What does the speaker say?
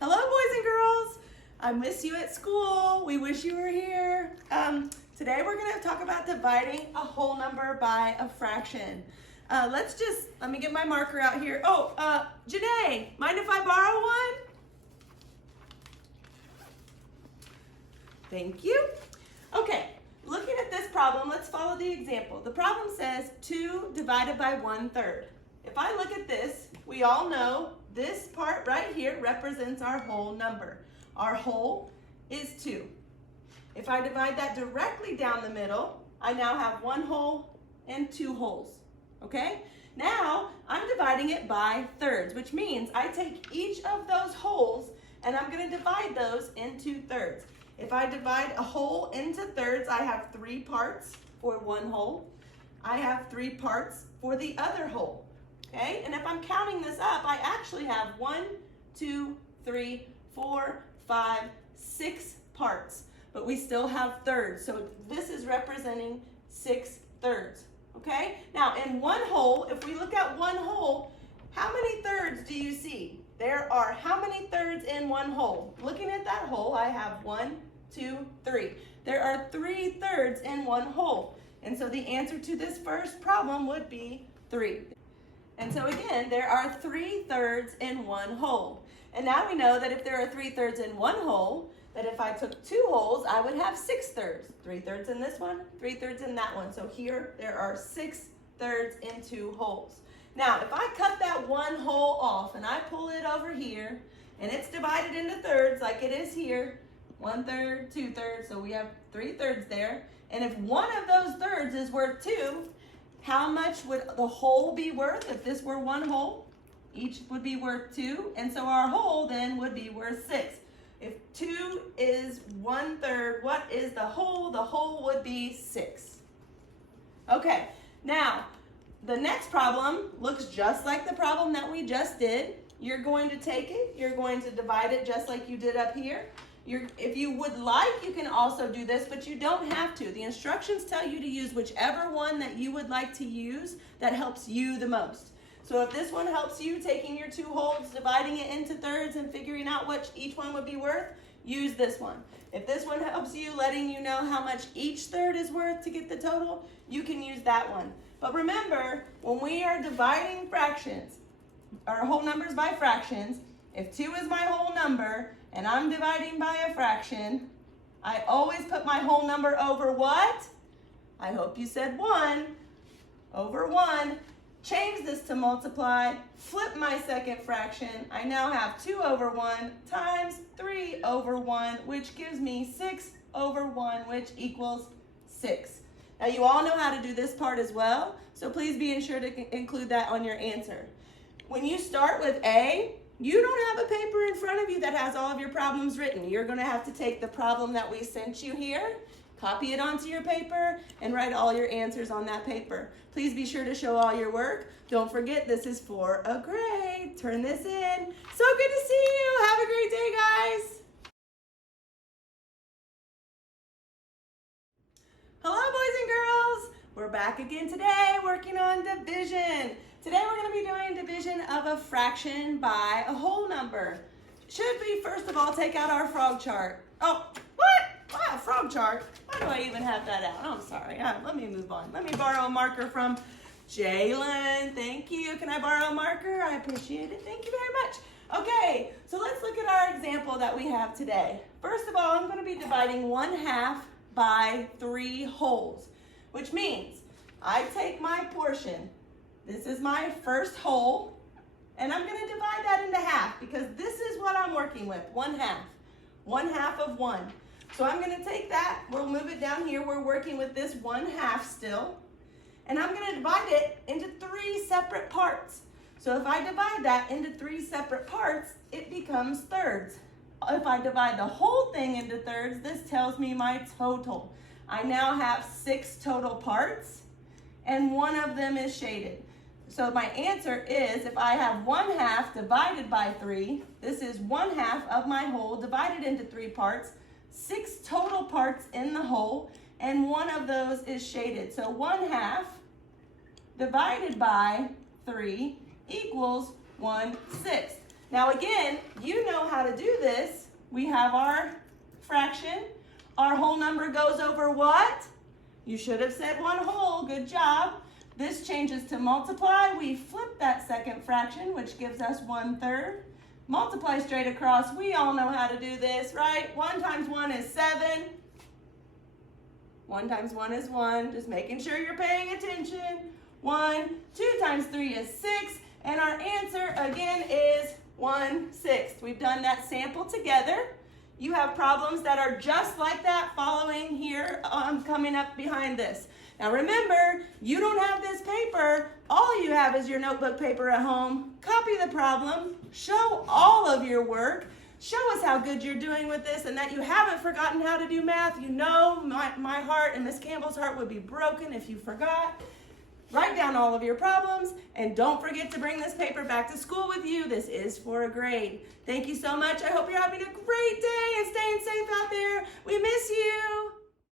Hello, boys and girls. I miss you at school. We wish you were here. Today we're going to talk about dividing a whole number by a fraction. Let me get my marker out here. Oh, Janae, mind if I borrow one? Thank you. Okay, looking at this problem, let's follow the example. The problem says 2 divided by 1/3. If I look at this, we all know this part right here represents our whole number. Our whole is 2. If I divide that directly down the middle, I now have 1 whole and 2 wholes, okay? Now, I'm dividing it by thirds, which means I take each of those wholes and I'm gonna divide those into thirds. If I divide a whole into thirds, I have 3 parts for 1 whole. I have 3 parts for the other whole. Okay, and if I'm counting this up, I actually have 1, 2, 3, 4, 5, 6 parts, but we still have thirds. So this is representing 6 thirds. Okay, now in 1 whole, if we look at 1 whole, how many thirds do you see? There are how many thirds in 1 whole? Looking at that whole, I have 1, 2, 3. There are 3 thirds in 1 whole. And so the answer to this first problem would be 3. And so again, there are 3 thirds in 1 whole. And now we know that if there are 3 thirds in 1 whole, that if I took 2 wholes, I would have 6 thirds. 3 thirds in this one, 3 thirds in that one. So here, there are 6 thirds in 2 wholes. Now, if I cut that 1 whole off and I pull it over here, and it's divided into thirds like it is here, 1/3, 2/3, so we have 3 thirds there. And if one of those thirds is worth 2, how much would the whole be worth if this were 1 whole? Each would be worth 2, and so our whole then would be worth 6. If 2 is 1/3, what is the whole? The whole would be 6. Okay, now the next problem looks just like the problem that we just did. You're going to take it, you're going to divide it just like you did up here. If you would like, you can also do this, but you don't have to. The instructions tell you to use whichever one that you would like to use that helps you the most. So if this one helps you, taking your 2 wholes, dividing it into thirds, and figuring out what each one would be worth, use this one. If this one helps you, letting you know how much each third is worth to get the total, you can use that one. But remember, when we are dividing fractions, or whole numbers by fractions, if 2 is my whole number, and I'm dividing by a fraction, I always put my whole number over what? I hope you said 1. Over 1. Change this to multiply. Flip my second fraction. I now have 2 over 1 times 3 over 1, which gives me 6 over 1, which equals 6. Now you all know how to do this part as well, so please be sure to include that on your answer. When you start with A, you don't have a paper in front of you that has all of your problems written. You're going to have to take the problem that we sent you here, copy it onto your paper, and write all your answers on that paper. Please be sure to show all your work. Don't forget, this is for a grade. Turn this in. So good to see you. Have a great day, guys. Hello, boys and girls. We're back again today working on division. Today we're going to be doing division of a fraction by a whole number. Should we first of all take out our frog chart? Oh, what? Wow, frog chart? Why do I even have that out? Oh, I'm sorry. Let me move on. Let me borrow a marker from Jalen. Thank you. Can I borrow a marker? I appreciate it. Thank you very much. Okay, so let's look at our example that we have today. First of all, I'm going to be dividing 1/2 by 3 wholes, which means I take my portion. This is my first whole, and I'm going to divide that into half because this is what I'm working with, 1/2. 1/2 of 1. So I'm going to take that, we'll move it down here, we're working with this 1/2 still, and I'm going to divide it into 3 separate parts. So if I divide that into 3 separate parts, it becomes thirds. If I divide the whole thing into thirds, this tells me my total. I now have 6 total parts, and 1 of them is shaded. So my answer is, if I have 1/2 divided by 3, this is 1/2 of my whole divided into 3 parts, 6 total parts in the whole, and 1 of those is shaded. So 1/2 divided by 3 equals 1/6. Now again, you know how to do this. We have our fraction. Our whole number goes over what? You should have said 1 whole, good job. This changes to multiply. We flip that second fraction, which gives us 1/3. Multiply straight across. We all know how to do this, right? 1 times 1 is 7. 1 times 1 is 1. Just making sure you're paying attention. 1, 2 times 3 is 6. And our answer, again, is 1/6. We've done that sample together. You have problems that are just like that following here, coming up behind this. Now remember, you don't have this paper. All you have is your notebook paper at home. Copy the problem. Show all of your work. Show us how good you're doing with this and that you haven't forgotten how to do math. You know my heart and Miss Campbell's heart would be broken if you forgot. Write down all of your problems and don't forget to bring this paper back to school with you. This is for a grade. Thank you so much. I hope you're having a great day and staying safe out there.